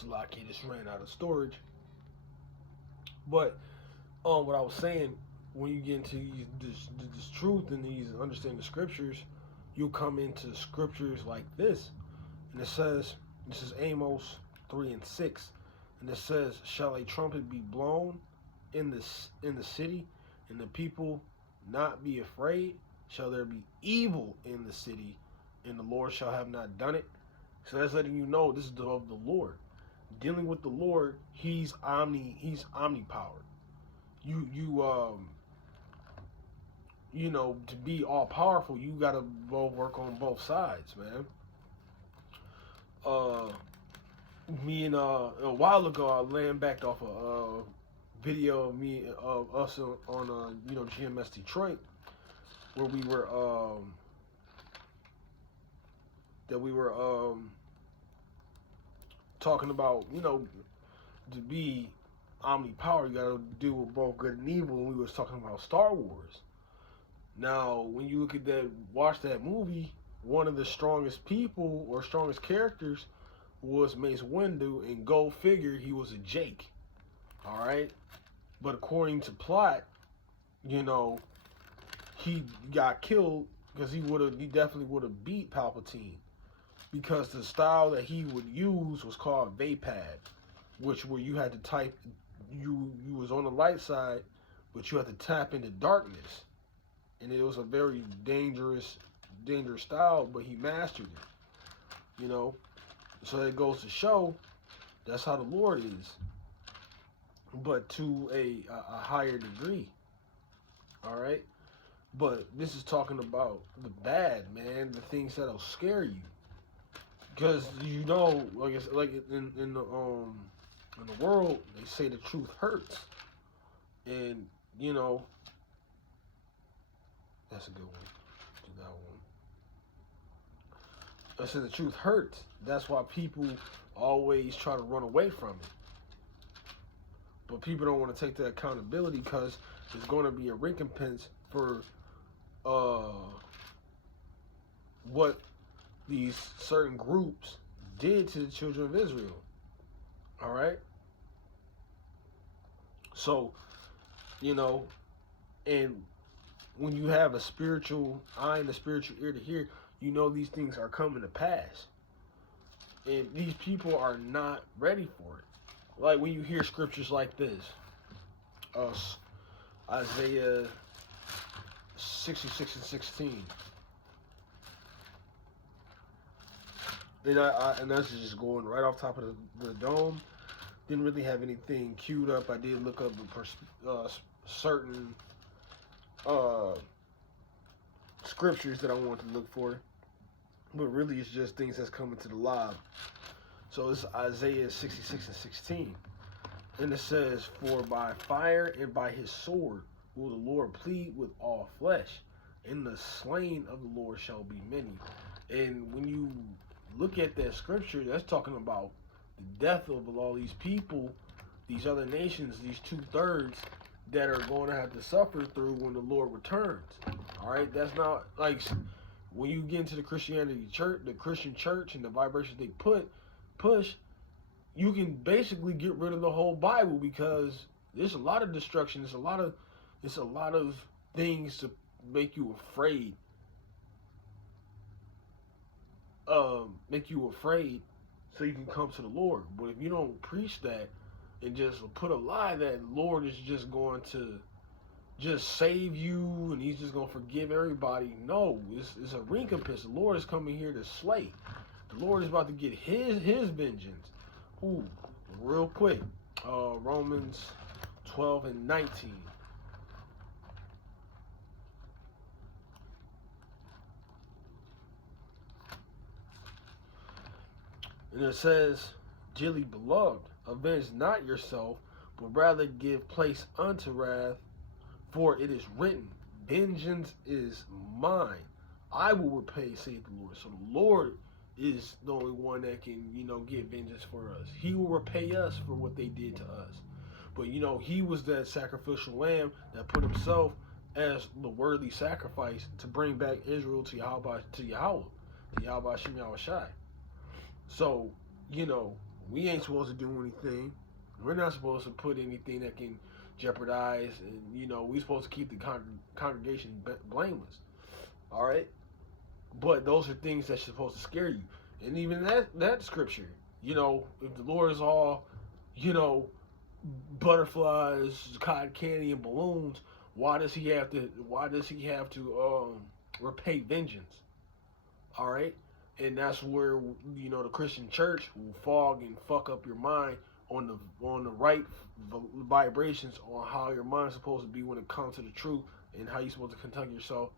Slocky just ran out of storage. But what I was saying, when you get into this truth and these understanding the scriptures, you'll come into scriptures like this, and it says, this is Amos 3:6, and it says, "Shall a trumpet be blown in the city, and the people not be afraid? Shall there be evil in the city, and the Lord shall have not done it?" So that's letting you know this is of the Lord. Dealing with the Lord, he's omnipowered. You you know, to be all powerful, you gotta both work on both sides, man. Uh, me and a while ago, I backed off a video of me of us on you know, GMS Detroit, where we were that we were talking about, you know, to be omnipower, you gotta deal with both good and evil. And we was talking about Star Wars. Now, when you look at that, watch that movie, one of the strongest people or strongest characters was Mace Windu, and go figure, he was a Jake. All right, but according to plot, you know, he got killed because he definitely would have beat Palpatine, because the style that he would use was called Vapad, which where you had to type, you was on the light side, but you had to tap into darkness, and it was a very dangerous style, but he mastered it, you know. So it goes to show that's how the Lord is, but to a higher degree. All right, but this is talking about the bad, man, the things that'll scare you, because you know, like it's like in the world, they say the truth hurts, and you know, that's a good one. Do that one. I said the truth hurts. That's why people always try to run away from it. But people don't want to take the accountability, because there's going to be a recompense for uh, what these certain groups did to the children of Israel. All right? So, you know, and when you have a spiritual eye and a spiritual ear to hear, you know these things are coming to pass. And these people are not ready for it. Like when you hear scriptures like this, Isaiah 66:16. And that's just going right off top of the dome. Didn't really have anything queued up. I did look up certain uh, scriptures that I wanted to look for, but really it's just things that's coming to the live. So it's Isaiah 66:16, and it says, "For by fire and by his sword will the Lord plead with all flesh, and the slain of the Lord shall be many." And when you look at that scripture, that's talking about the death of all these people, these other nations, these 2/3 that are going to have to suffer through when the Lord returns. All right, that's not like when you get into the Christianity church, the Christian church, and the vibrations they push. You can basically get rid of the whole Bible, because there's a lot of destruction. It's a lot of things to make you afraid. Make you afraid, so you can come to the Lord. But if you don't preach that and just put a lie that Lord is just going to just save you and he's just going to forgive everybody, no, it's a recompense. The Lord is coming here to slay. The Lord is about to get his vengeance. Ooh, real quick, Romans 12:19. And it says, "Dearly beloved, avenge not yourself, but rather give place unto wrath, for it is written, vengeance is mine. I will repay, saith the Lord." So the Lord is the only one that can, you know, get vengeance for us. He will repay us for what they did to us. But, you know, he was that sacrificial lamb that put himself as the worthy sacrifice to bring back Israel to Yahweh, to Yahweh Shem Yahweh Shai. So, you know, We ain't supposed to do anything. We're not supposed to put anything that can jeopardize, and we're supposed to keep the congregation blameless. All right, but those are things that's supposed to scare you. And even that scripture, if the Lord is all, you know, butterflies, cotton candy, and balloons, why does he have to? Why does he have to repay vengeance? All right, and that's where the Christian church will fog and fuck up your mind on the right vibrations on how your mind's supposed to be when it comes to the truth and how you're supposed to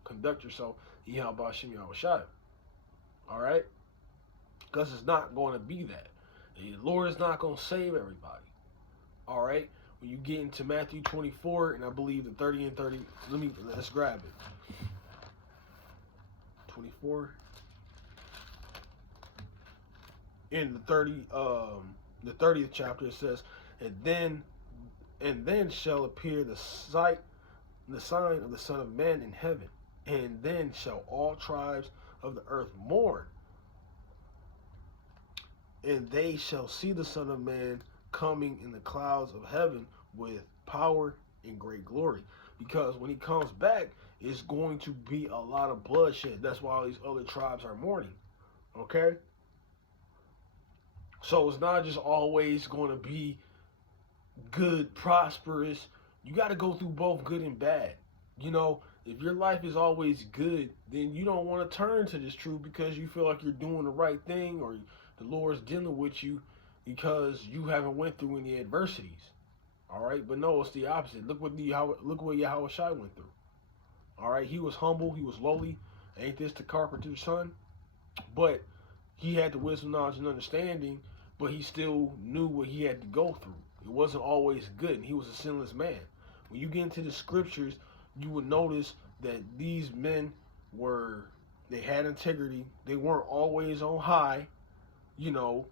conduct yourself. Yahweh Shem Shai. All right, because it's not going to be that. The Lord is not going to save everybody. All right, when you get into Matthew 24, and I believe the 30 and 30, let's grab it. 24 in the 30th chapter, it says, and then shall appear the sign of the Son of Man in heaven, and then shall all tribes of the earth mourn, and they shall see the Son of Man coming in the clouds of heaven with power and great glory. Because when he comes back, it's going to be a lot of bloodshed. That's why all these other tribes are mourning. Okay? So it's not just always going to be good, prosperous. You got to go through both good and bad. If your life is always good, then you don't want to turn to this truth because you feel like you're doing the right thing, or the Lord's dealing with you because you haven't went through any adversities. All right, but no, it's the opposite. Look what Yahweh Shai went through. All right, he was humble, he was lowly. Ain't this the carpenter's son? But he had the wisdom, knowledge, and understanding, but he still knew what he had to go through. It wasn't always good, and he was a sinless man. When you get into the scriptures, you would notice that these men they had integrity. They weren't always on high. You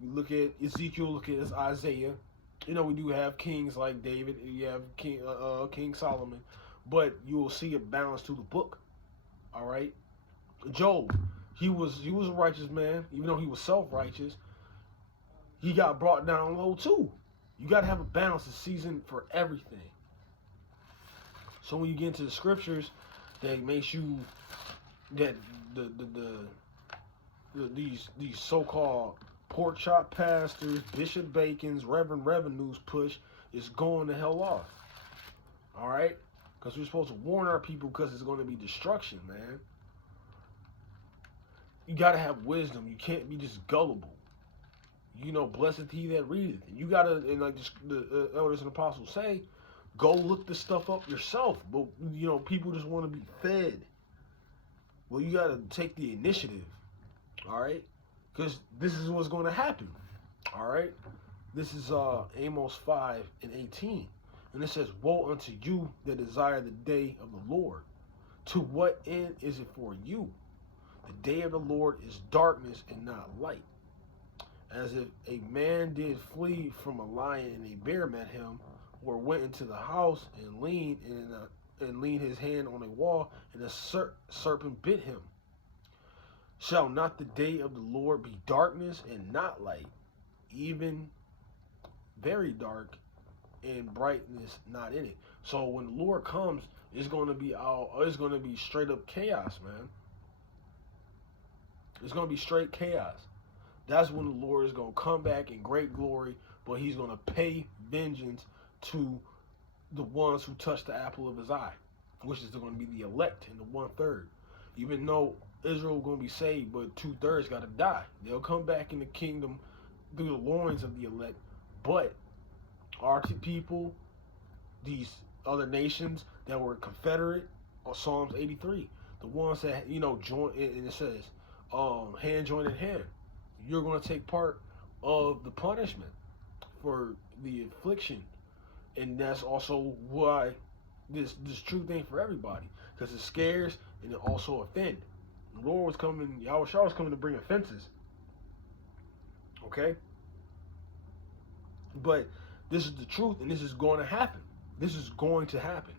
look at Ezekiel, look at Isaiah. We do have kings like David. You have King Solomon, but you will see a balance to the book. All right, Job, he was a righteous man, even though he was self-righteous. He got brought down low too. You got to have a balance, a season for everything. So when you get into the scriptures, that makes you that these so-called pork chop pastors, Bishop Bacon's, Reverend Revenues push is going the hell off. All right, because we're supposed to warn our people because it's going to be destruction, man. You got to have wisdom. You can't be just gullible. Blessed he that readeth. And you got to, and like the elders and apostles say, go look this stuff up yourself. But, people just want to be fed. Well, you got to take the initiative. All right? Because this is what's going to happen. All right? This is Amos 5:18. And it says, woe unto you that desire the day of the Lord. To what end is it for you? The day of the Lord is darkness and not light. As if a man did flee from a lion and a bear met him, or went into the house and leaned his hand on a wall, and a serpent bit him. Shall not the day of the Lord be darkness and not light, even very dark, and brightness not in it? So when the Lord comes, it's going to be straight up chaos, man. It's going to be straight chaos. That's when the Lord is going to come back in great glory, but he's going to pay vengeance to the ones who touch the apple of his eye, which is going to be the elect in the 1/3. Even though Israel is going to be saved, but 2/3 got to die. They'll come back in the kingdom through the loins of the elect, but our people, these other nations that were Confederate, or Psalms 83, the ones that, join, and it says, hand joined in hand. You're going to take part of the punishment for the affliction. And that's also why this truth ain't for everybody. Because it scares and it also offends. The Lord was coming, Yahweh Shah was coming to bring offenses. Okay? But this is the truth, and this is going to happen. This is going to happen.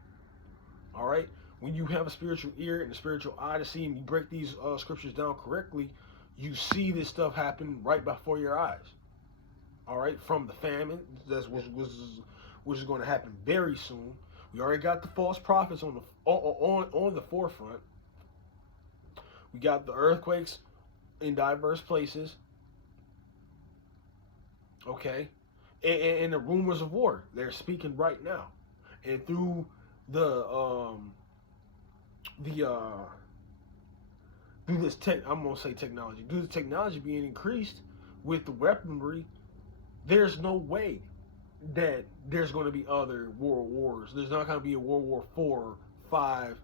All right? When you have a spiritual ear and a spiritual eye to see, and you break these scriptures down correctly, you see this stuff happen right before your eyes. all right, from the famine. That's which is going to happen very soon. We already got the false prophets on the forefront. We got the earthquakes in diverse places. Okay, and the rumors of war. They're speaking right now, and through the through this tech, I'm gonna say technology. Through the technology being increased with the weaponry, there's no way that there's going to be other world wars. There's not going to be a World War 4, 5,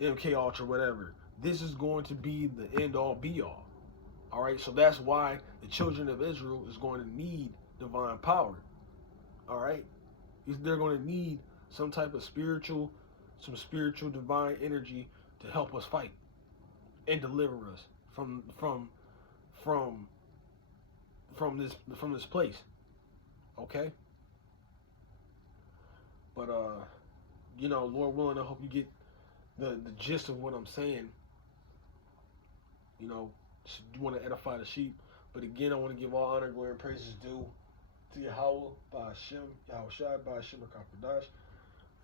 MK Ultra, whatever. This is going to be the end all be all. All right, so that's why the children of Israel is going to need divine power. All right, they're going to need some type of some spiritual divine energy to help us fight and deliver us from from this place. Okay, but Lord willing, I hope you get the gist of what I'm saying. You know, you want to edify the sheep, but again, I want to give all honor, glory, and praises due to Yahweh by Hashem, Yahweh Shai by Hashem Akapadash.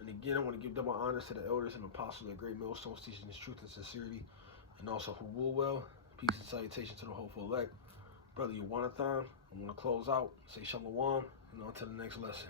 And again, I want to give double honors to the elders and apostles at Great Millstones teaching this truth and sincerity, and also who rule well. Peace and salutation to the hopeful elect. Brother Yawanathan, I want to close out, say shalom, and on to the next lesson.